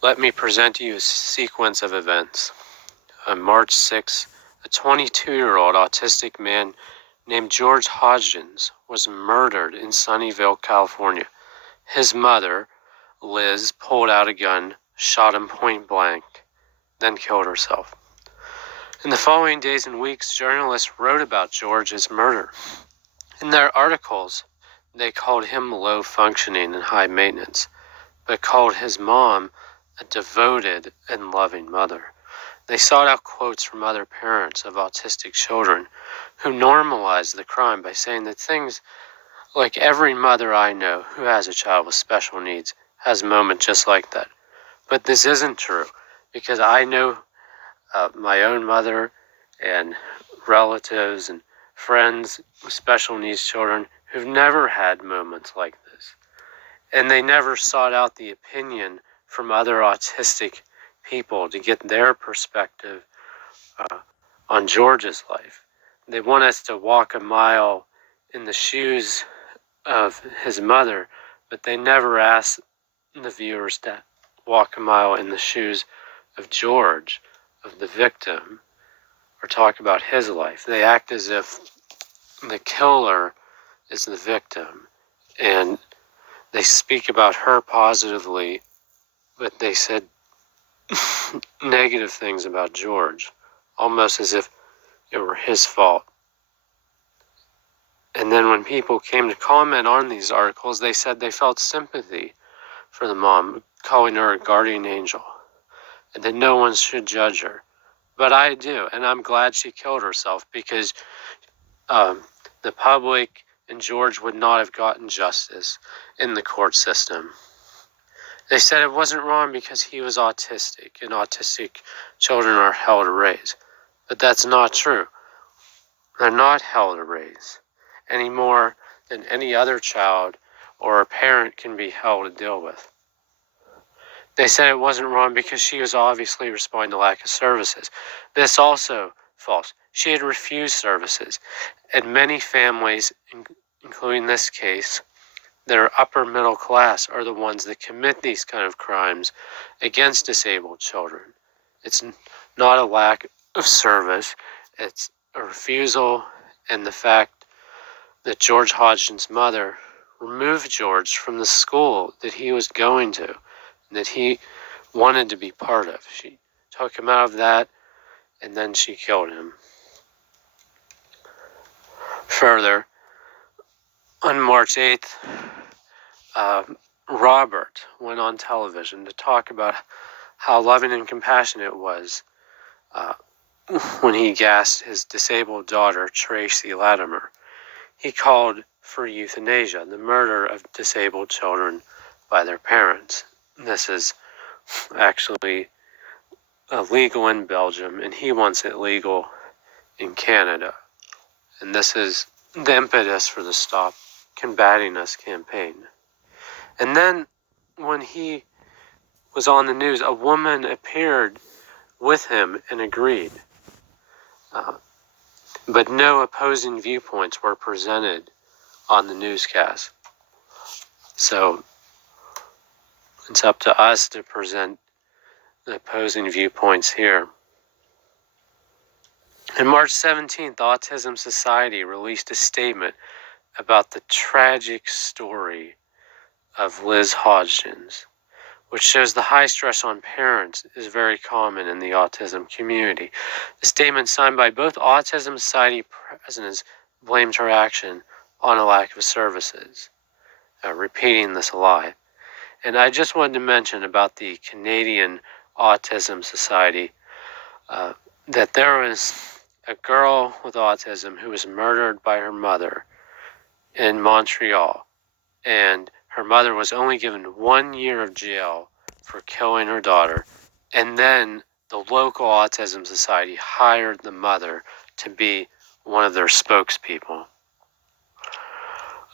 Let me present to you a sequence of events. On March 6, a 22-year-old autistic man named George Hodgins was murdered in Sunnyvale, California. His mother, Liz, pulled out a gun, shot him point blank, then killed herself. In the following days and weeks, journalists wrote about George's murder. In their articles, they called him low functioning and high maintenance, but called his mom a devoted and loving mother. They sought out quotes from other parents of autistic children who normalized the crime by saying that things like every mother I know who has a child with special needs has a moment just like that. But this isn't true, because I know my own mother and relatives and friends with special needs children who've never had moments like this. And they never sought out the opinion from other autistic people to get their perspective on George's life. They want us to walk a mile in the shoes of his mother, but they never ask the viewers to walk a mile in the shoes of George, of the victim, or talk about his life. They act as if the killer is the victim, and they speak about her positively, but they said negative things about George, almost as if it were his fault. And then when people came to comment on these articles, they said they felt sympathy for the mom, calling her a guardian angel, and that no one should judge her. But I do, and I'm glad she killed herself, because the public and George would not have gotten justice in the court system. They said it wasn't wrong because he was autistic, and autistic children are hell to raise. But that's not true. They're not hell to raise any more than any other child or a parent can be hell to deal with. They said it wasn't wrong because she was obviously responding to lack of services. This also false. She had refused services. And many families, including this case, that are upper middle class are the ones that commit these kind of crimes against disabled children. It's not a lack of service. It's a refusal, and the fact that George Hodgins' mother removed George from the school that he was going to, that he wanted to be part of. She took him out of that, and then she killed him. Further, on March 8th, Robert went on television to talk about how loving and compassionate it was when he gassed his disabled daughter, Tracy Latimer. He called for euthanasia, the murder of disabled children by their parents. This is actually illegal in Belgium, and he wants it legal in Canada. And this is the impetus for the Stop Combating Us campaign. And then when he was on the news, a woman appeared with him and agreed. But no opposing viewpoints were presented on the newscast. So it's up to us to present the opposing viewpoints here. On March 17th, Autism Society released a statement about the tragic story of Liz Hodgins, which shows the high stress on parents is very common in the autism community. The statement signed by both Autism Society presidents blamed her action on a lack of services, repeating this lie. And I just wanted to mention about the Canadian Autism Society that there was a girl with autism who was murdered by her mother in Montreal, and her mother was only given 1 year of jail for killing her daughter, and then the local Autism Society hired the mother to be one of their spokespeople.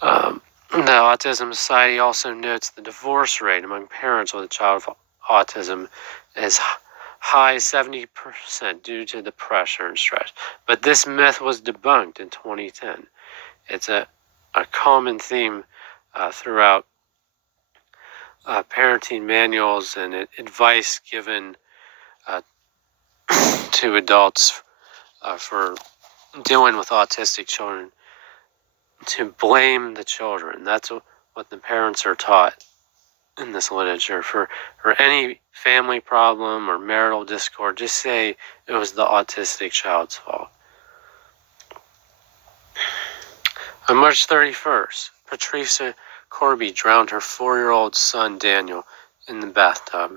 The Autism Society also notes the divorce rate among parents with a child with autism is high 70% due to the pressure and stress. But this myth was debunked in 2010. It's a common theme throughout parenting manuals and advice given to adults for dealing with autistic children, to blame the children. That's what the parents are taught in this literature. For any family problem or marital discord, just say it was the autistic child's fault. On March 31st, Patricia Corby drowned her 4-year-old son Daniel in the bathtub.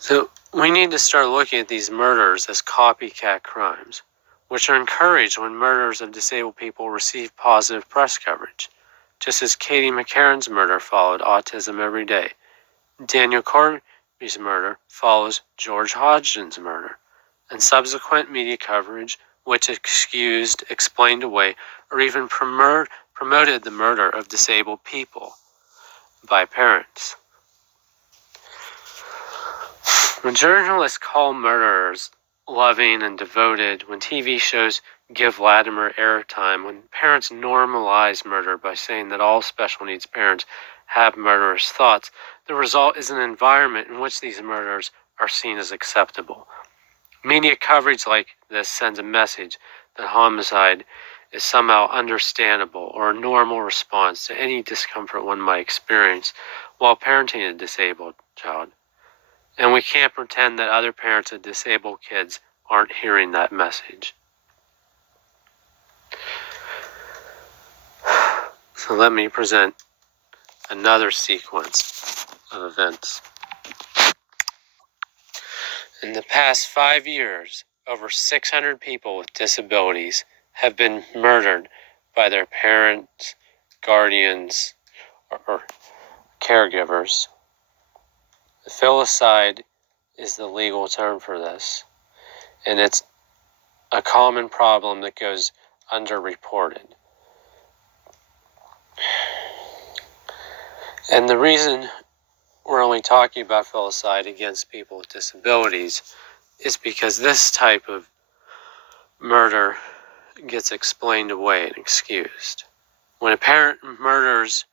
So we need to start looking at these murders as copycat crimes, which are encouraged when murders of disabled people receive positive press coverage, just as Katie McCarran's murder followed Autism Every Day. Daniel Corby's murder follows George Hodgkin's murder, and subsequent media coverage which excused, explained away, or even promoted the murder of disabled people by parents. When journalists call murderers loving and devoted, when TV shows give Latimer airtime, when parents normalize murder by saying that all special needs parents have murderous thoughts, the result is an environment in which these murders are seen as acceptable. Media coverage like this sends a message that homicide is somehow understandable or a normal response to any discomfort one might experience while parenting a disabled child. And we can't pretend that other parents of disabled kids aren't hearing that message. So let me present another sequence of events. In the past 5 years, over 600 people with disabilities have been murdered by their parents, guardians, or caregivers. Filicide is the legal term for this, and it's a common problem that goes underreported. And the reason we're only talking about filicide against people with disabilities is because this type of murder gets explained away and excused. When a parent murders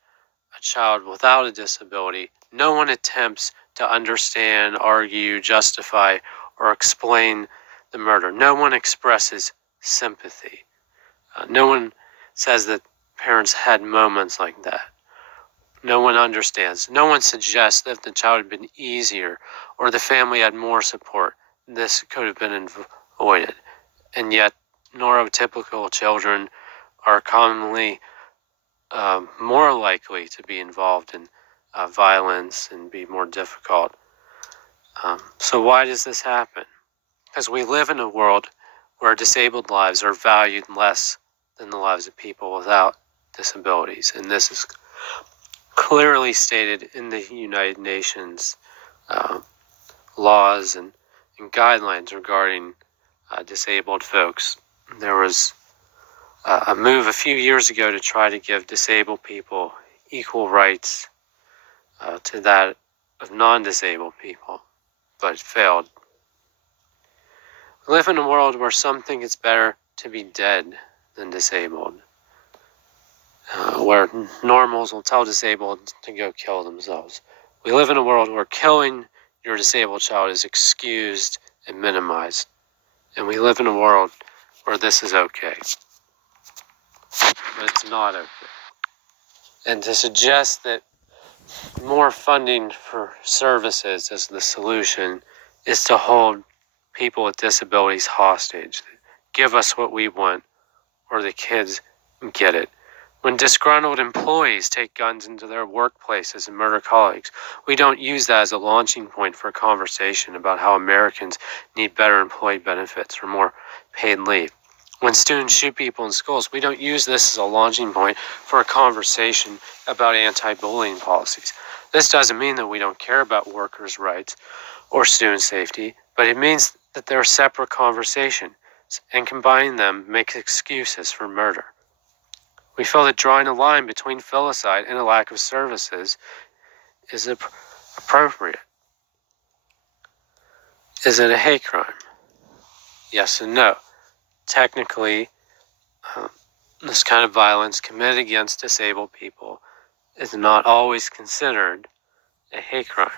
a child without a disability, no one attempts to understand, argue, justify, or explain the murder. No one expresses sympathy. No one says that parents had moments like that. No one understands. No one suggests that if the child had been easier or the family had more support, this could have been avoided. And yet, neurotypical children are commonly more likely to be involved in violence and be more difficult. So why does this happen? Because we live in a world where disabled lives are valued less than the lives of people without disabilities. And this is clearly stated in the United Nations laws and guidelines regarding disabled folks. There was a move a few years ago to try to give disabled people equal rights to that of non-disabled people, but it failed. We live in a world where some think it's better to be dead than disabled, where normals will tell disabled to go kill themselves. We live in a world where killing your disabled child is excused and minimized, and we live in a world where this is okay. But it's not okay. And to suggest that more funding for services is the solution is to hold people with disabilities hostage. Give us what we want, or the kids get it. When disgruntled employees take guns into their workplaces and murder colleagues, we don't use that as a launching point for a conversation about how Americans need better employee benefits or more paid leave. When students shoot people in schools, we don't use this as a launching point for a conversation about anti-bullying policies. This doesn't mean that we don't care about workers' rights or student safety, but it means that they're separate conversations, and combining them makes excuses for murder. We feel that drawing a line between filicide and a lack of services is appropriate. Is it a hate crime? Yes and no. Technically, this kind of violence committed against disabled people is not always considered a hate crime.